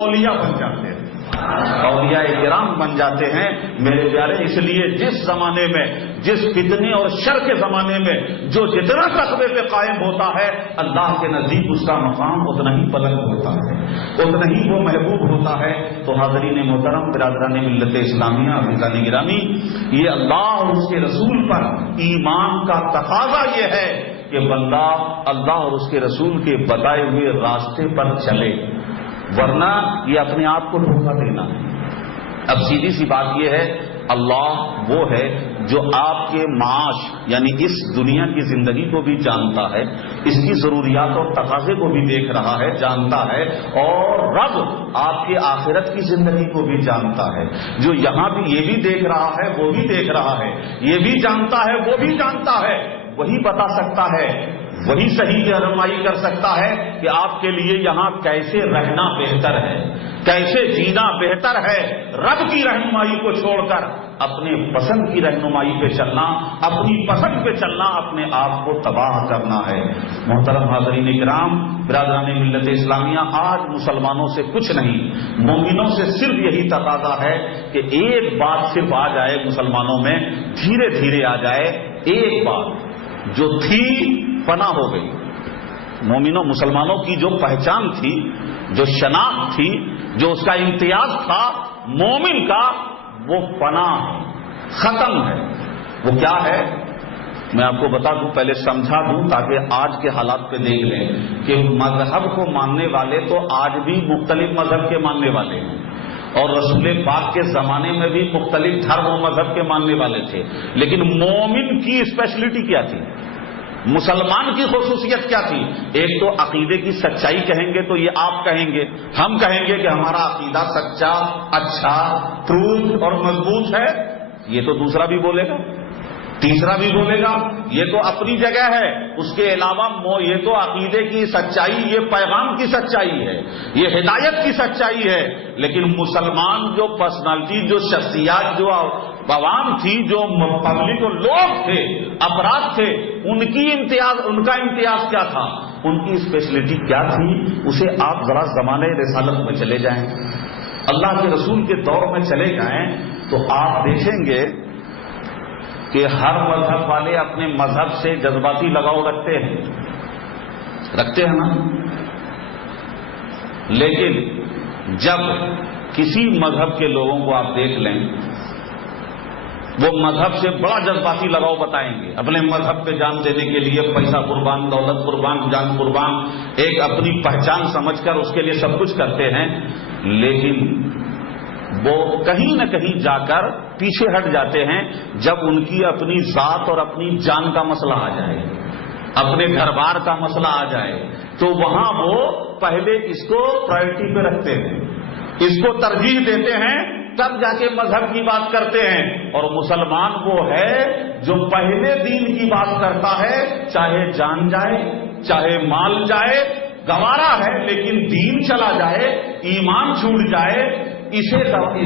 اولیاء بن جاتے ہیں، اولیاء کرام بن جاتے ہیں میرے پیارے۔ اس لیے جس زمانے میں، جس فتنے اور شر کے زمانے میں جو جتنا تقوی پہ قائم ہوتا ہے، اللہ کے نزدیک اس کا مقام اتنا ہی بلند ہوتا ہے، اتنا ہی وہ محبوب ہوتا ہے۔ تو حاضرین محترم، برادران ملت اسلامیہ، عزیزان گرامی، یہ اللہ اور اس کے رسول پر ایمان کا تقاضا یہ ہے کہ بندہ اللہ اور اس کے رسول کے بتائے ہوئے راستے پر چلے، ورنہ یہ اپنے آپ کو دھوکہ دینا ہے۔ اب سیدھی سی بات یہ ہے، اللہ وہ ہے جو آپ کے معاش یعنی اس دنیا کی زندگی کو بھی جانتا ہے، اس کی ضروریات اور تقاضے کو بھی دیکھ رہا ہے، جانتا ہے، اور رب آپ کے آخرت کی زندگی کو بھی جانتا ہے، جو یہاں بھی یہ بھی دیکھ رہا ہے، وہ بھی دیکھ رہا ہے، یہ بھی جانتا ہے، وہ بھی جانتا ہے، وہی بتا سکتا ہے، وہی صحیح رہنمائی کر سکتا ہے کہ آپ کے لیے یہاں کیسے رہنا بہتر ہے، کیسے جینا بہتر ہے۔ رب کی رہنمائی کو چھوڑ کر اپنے پسند کی رہنمائی پہ چلنا، اپنی پسند پہ چلنا، اپنے آپ کو تباہ کرنا ہے۔ محترم حاضرین کرام، برادران ملت اسلامیہ، آج مسلمانوں سے کچھ نہیں، مومنوں سے صرف یہی تقاضا ہے کہ ایک بات صرف آ جائے مسلمانوں میں، دھیرے دھیرے آ جائے، ایک بات جو تھی فنا ہو گئی۔ مومنوں مسلمانوں کی جو پہچان تھی، جو شناخت تھی، جو اس کا امتیاز تھا مومن کا، وہ فنا ہے، ختم ہے۔ وہ کیا ہے میں آپ کو بتا دوں، پہلے سمجھا دوں تاکہ آج کے حالات پہ دیکھ لیں کہ مذہب کو ماننے والے تو آج بھی مختلف مذہب کے ماننے والے ہیں، اور رسول پاک کے زمانے میں بھی مختلف دھرم و مذہب کے ماننے والے تھے، لیکن مومن کی اسپیشلٹی کیا تھی، مسلمان کی خصوصیت کیا تھی؟ ایک تو عقیدے کی سچائی کہیں گے تو یہ آپ کہیں گے، ہم کہیں گے کہ ہمارا عقیدہ سچا، اچھا، ٹرو اور مضبوط ہے، یہ تو دوسرا بھی بولے گا، تیسرا بھی بولے گا، یہ تو اپنی جگہ ہے، اس کے علاوہ یہ تو عقیدے کی سچائی، یہ پیغام کی سچائی ہے، یہ ہدایت کی سچائی ہے۔ لیکن مسلمان جو پرسنالٹی، جو شخصیات، جو عوام تھی، جو پبلک اور لوگ تھے، افراد تھے، ان کا امتیاز کیا تھا، ان کی اسپیشلٹی کیا تھی، اسے آپ ذرا زمانے رسالت میں چلے جائیں، اللہ کے رسول کے دور میں چلے جائیں تو آپ دیکھیں گے کہ ہر مذہب والے اپنے مذہب سے جذباتی لگاؤ رکھتے ہیں نا، لیکن جب کسی مذہب کے لوگوں کو آپ دیکھ لیں، وہ مذہب سے بڑا جذباتی لگاؤ بتائیں گے، اپنے مذہب پہ جان دینے کے لیے پیسہ قربان، دولت قربان، جان قربان، ایک اپنی پہچان سمجھ کر اس کے لیے سب کچھ کرتے ہیں، لیکن وہ کہیں نہ کہیں جا کر پیچھے ہٹ جاتے ہیں جب ان کی اپنی ذات اور اپنی جان کا مسئلہ آ جائے، اپنے گھر بار کا مسئلہ آ جائے، تو وہاں وہ پہلے اس کو پرائرٹی پہ رکھتے ہیں، اس کو ترجیح دیتے ہیں، تب جا کے مذہب کی بات کرتے ہیں۔ اور مسلمان وہ ہے جو پہلے دین کی بات کرتا ہے، چاہے جان جائے، چاہے مال جائے، گوارا ہے، لیکن دین چلا جائے، ایمان چھوٹ جائے، اسے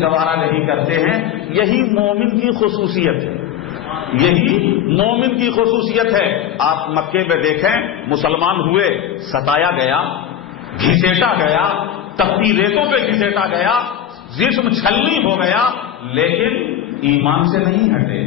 گوارا نہیں کرتے ہیں۔ یہی مومن کی خصوصیت ہے، یہی مومن کی خصوصیت ہے۔ آپ مکے میں دیکھیں، مسلمان ہوئے، ستایا گیا، گھسیٹا گیا، تپتی ریتوں پہ گھسیٹا گیا، جسم چھلنی ہو گیا، لیکن ایمان سے نہیں ہٹے،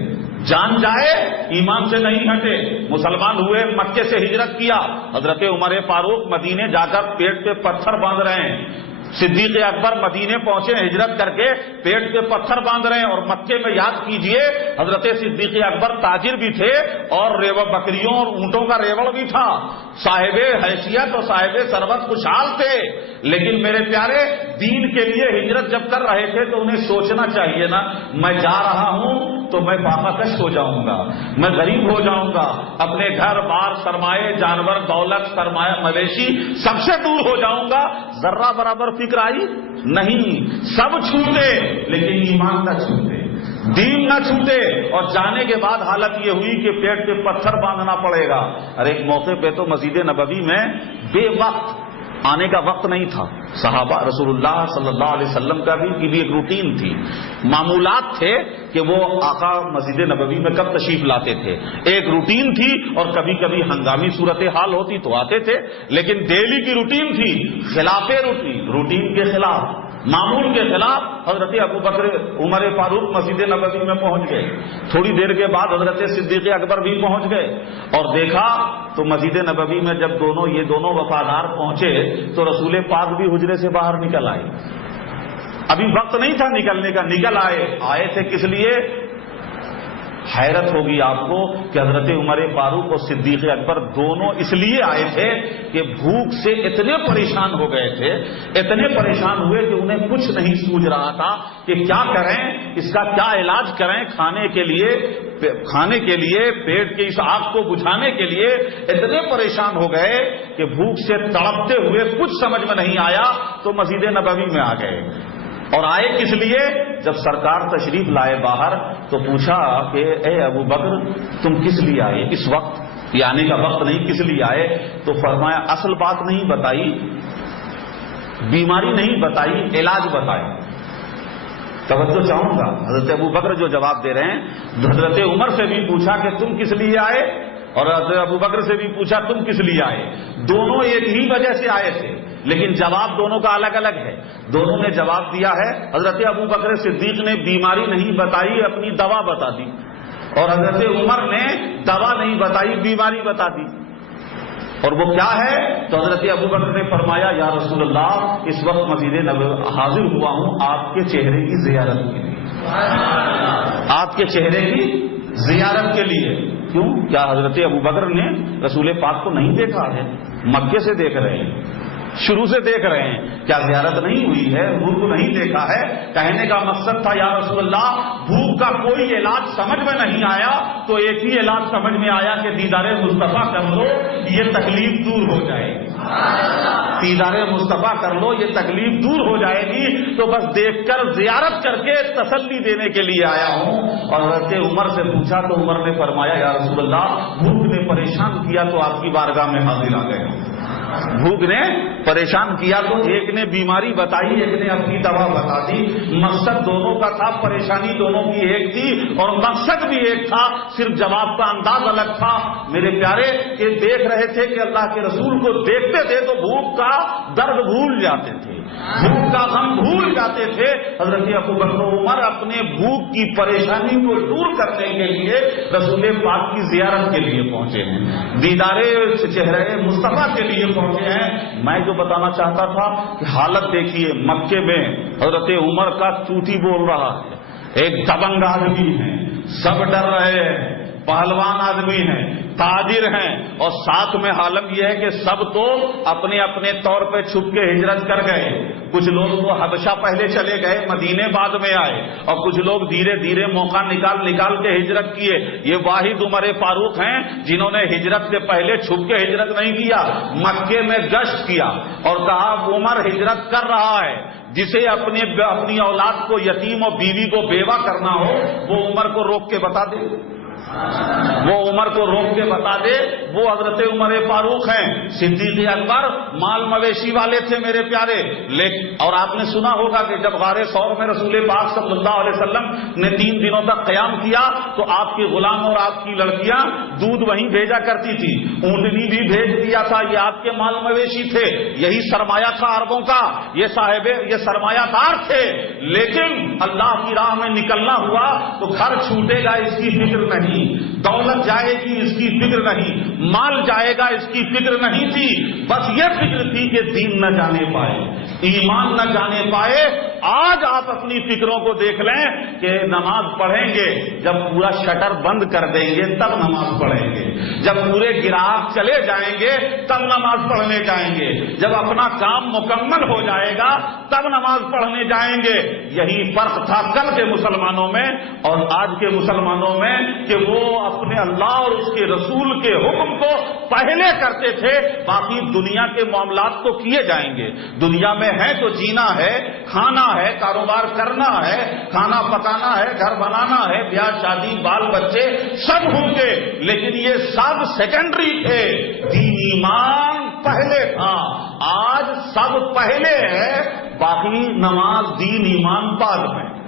جان جائے ایمان سے نہیں ہٹے۔ مسلمان ہوئے، مکے سے ہجرت کیا، حضرت عمر فاروق مدینے جا کر پیٹ پہ پتھر باندھ رہے ہیں، صدیق اکبر مدینے پہنچے ہجرت کر کے، پیٹ پہ پتھر باندھ رہے ہیں، اور مکے میں یاد کیجئے حضرت صدیق اکبر تاجر بھی تھے، اور بکریوں اور اونٹوں کا ریوڑ بھی تھا، صاحب حیثیت اور صاحب ثروت خوشحال تھے، لیکن میرے پیارے دین کے لیے ہجرت جب کر رہے تھے تو انہیں سوچنا چاہیے نا، میں جا رہا ہوں تو میں فاقہ کش ہو جاؤں گا، میں غریب ہو جاؤں گا، اپنے گھر بار، سرمایہ، جانور، دولت، سرمایہ، مویشی سب سے دور ہو جاؤں گا۔ ذرہ برابر فکر آئی نہیں، سب چھوٹے لیکن ایمان نہ چھوٹے، دین نہ چھوٹے، اور جانے کے بعد حالت یہ ہوئی کہ پیٹ پہ پتھر باندھنا پڑے گا۔ اور ایک موقع پہ تو مسجد نبوی میں بے وقت آنے کا وقت نہیں تھا. صحابہ رسول اللہ صلی اللہ علیہ وسلم کی بھی ایک روٹین تھی، معمولات تھے کہ وہ آقا مسجد نبوی میں کب تشریف لاتے تھے، ایک روٹین تھی، اور کبھی کبھی ہنگامی صورتحال ہوتی تو آتے تھے، لیکن ڈیلی کی روٹین تھی. خلاف روٹین کے خلاف، معمول کے خلاف حضرت ابو بکر عمر فاروق مسجد نبوی میں پہنچ گئے. تھوڑی دیر کے بعد حضرت صدیق اکبر بھی پہنچ گئے، اور دیکھا تو مسجد نبوی میں جب یہ دونوں وفادار پہنچے تو رسول پاک بھی حجرے سے باہر نکل آئے. ابھی وقت نہیں تھا نکلنے کا، نکل آئے تھے کس لیے؟ حیرت ہوگی آپ کو کہ حضرت عمر فاروق اور صدیق اکبر دونوں اس لیے آئے تھے کہ بھوک سے اتنے پریشان ہو گئے تھے، اتنے پریشان ہوئے کہ انہیں کچھ نہیں سوج رہا تھا کہ کیا کریں، اس کا کیا علاج کریں. کھانے کے لیے پیٹ کی اس آگ کو بجھانے کے لیے اتنے پریشان ہو گئے کہ بھوک سے تڑپتے ہوئے کچھ سمجھ میں نہیں آیا تو مسجد نبوی میں آ گئے. اور آئے کس لیے؟ جب سرکار تشریف لائے باہر تو پوچھا کہ اے ابو بکر تم کس لیے آئے اس وقت، یہ آنے کا وقت نہیں، کس لیے آئے؟ تو فرمایا اصل بات نہیں بتائی، بیماری نہیں بتائی، علاج بتایا. توجہ چاہوں گا، حضرت ابو بکر جو جواب دے رہے ہیں، حضرت عمر سے بھی پوچھا کہ تم کس لیے آئے، اور حضرت ابو بکر سے بھی پوچھا تم کس لیے آئے. دونوں ایک ہی وجہ سے آئے تھے، لیکن جواب دونوں کا الگ الگ ہے. دونوں نے جواب دیا ہے. حضرت ابو بکر صدیق نے بیماری نہیں بتائی، اپنی دوا بتا دی، اور حضرت عمر نے دوا نہیں بتائی، بیماری بتا دی. اور وہ کیا ہے؟ تو حضرت ابو بکر نے فرمایا یا رسول اللہ اس وقت مسجد نبوی حاضر ہوا ہوں آپ کے چہرے کی زیارت کے لیے، آپ کے چہرے کی زیارت کے لیے. کیوں؟ کیا حضرت ابو بکر نے رسول پاک کو نہیں دیکھا ہے؟ مکے سے دیکھ رہے ہیں، شروع سے دیکھ رہے ہیں، کیا زیارت نہیں ہوئی ہے؟ حضور کو نہیں دیکھا ہے؟ کہنے کا مقصد تھا یا رسول اللہ بھوک کا کوئی علاج سمجھ میں نہیں آیا تو ایک ہی علاج سمجھ میں آیا کہ دیدار مصطفیٰ کر لو، یہ تکلیف دور ہو جائے گی. دیدار مصطفیٰ کر لو، یہ تکلیف دور ہو جائے گی. تو بس دیکھ کر زیارت کر کے تسلی دینے کے لیے آیا ہوں. اور حضرت عمر سے پوچھا تو عمر نے فرمایا یا رسول اللہ بھوک نے پریشان کیا تو آپ کی بارگاہ میں حاضر آ گئے. بھوک نے پریشان کیا تو ایک نے بیماری بتائی، ایک نے اپنی دوا بتا دی. مقصد دونوں کا تھا، پریشانی دونوں کی ایک تھی، اور مقصد بھی ایک تھا، صرف جواب کا انداز الگ تھا. میرے پیارے یہ دیکھ رہے تھے کہ اللہ کے رسول کو دیکھتے تھے تو بھوک کا درد بھول جاتے تھے، بھوک کا غم بھول جاتے تھے. حضرت ابو بکر عمر اپنے بھوک کی پریشانی کو دور کرنے کے لیے رسول پاک کی زیارت کے لیے پہنچے ہیں، دیدار چہرے مصطفیٰ کے لیے پہنچے ہیں. میں جو بتانا چاہتا تھا کہ حالت دیکھیے مکے میں حضرت عمر کا چوٹی بول رہا ہے، ایک دبنگ آدمی ہے، سب ڈر رہے ہیں، پہلوان آدمی ہیں، تاجر ہیں، اور ساتھ میں عالم یہ ہے کہ سب تو اپنے اپنے طور پہ چھپ کے ہجرت کر گئے. کچھ لوگ تو حبشہ پہلے چلے گئے، مدینے بعد میں آئے، اور کچھ لوگ دھیرے دھیرے موقع نکال کے ہجرت کیے. یہ واحد عمر فاروق ہیں جنہوں نے ہجرت سے پہلے چھپ کے ہجرت نہیں کیا، مکے میں گشت کیا اور کہا عمر ہجرت کر رہا ہے. جسے اپنی اولاد کو یتیم اور بیوی کو بیوہ کرنا ہو وہ عمر کو روک کے بتا دے، وہ عمر کو روک کے بتا دے. وہ حضرت عمر فاروق ہیں. صدیق اکبر مال مویشی والے تھے میرے پیارے. اور آپ نے سنا ہوگا کہ جب غار ثور میں رسول پاک صلی اللہ علیہ وسلم نے 3 دنوں تک قیام کیا تو آپ کے غلام اور آپ کی لڑکیاں دودھ وہیں بھیجا کرتی تھی، اونٹنی بھی بھیج دیا تھا. یہ آپ کے مال مویشی تھے، یہی سرمایہ تھا عربوں کا، یہ سرمایہ دار تھے. لیکن اللہ کی راہ میں نکلنا ہوا تو گھر چھوٹے گا اس کی فکر نہیں، دولت جائے گی اس کی فکر نہیں، مال جائے گا اس کی فکر نہیں تھی. بس یہ فکر تھی کہ دین نہ جانے پائے، ایمان نہ جانے پائے. آج آپ اپنی فکروں کو دیکھ لیں کہ نماز پڑھیں گے جب پورا شٹر بند کر دیں گے تب نماز پڑھیں گے، جب پورے گراہک چلے جائیں گے تب نماز پڑھنے جائیں گے، جب اپنا کام مکمل ہو جائے گا تب نماز پڑھنے جائیں گے. یہی فرق تھا کل کے مسلمانوں میں اور آج کے مسلمانوں میں کہ وہ اپنے اللہ اور اس کے رسول کے حکم کو پہلے کرتے تھے، باقی دنیا کے معاملات تو کیے جائیں گے. دنیا میں ہے تو جینا ہے، کھانا ہے، کاروبار کرنا ہے، کھانا پکانا ہے، گھر بنانا ہے، بیاہ شادی بال بچے سب ہوں گے، لیکن یہ سب سیکنڈری تھے. دین ایمان پہلے تھا، آج سب پہلے ہے، باقی نماز دین ایمان بعد میں۔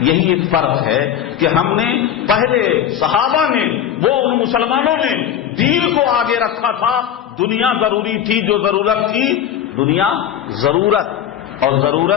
یہی ایک فرق ہے کہ ہم نے پہلے صحابہ نے، وہ ان مسلمانوں نے دین کو آگے رکھا تھا، دنیا ضروری تھی، جو ضرورت تھی، دنیا ضرورت اور ضرورت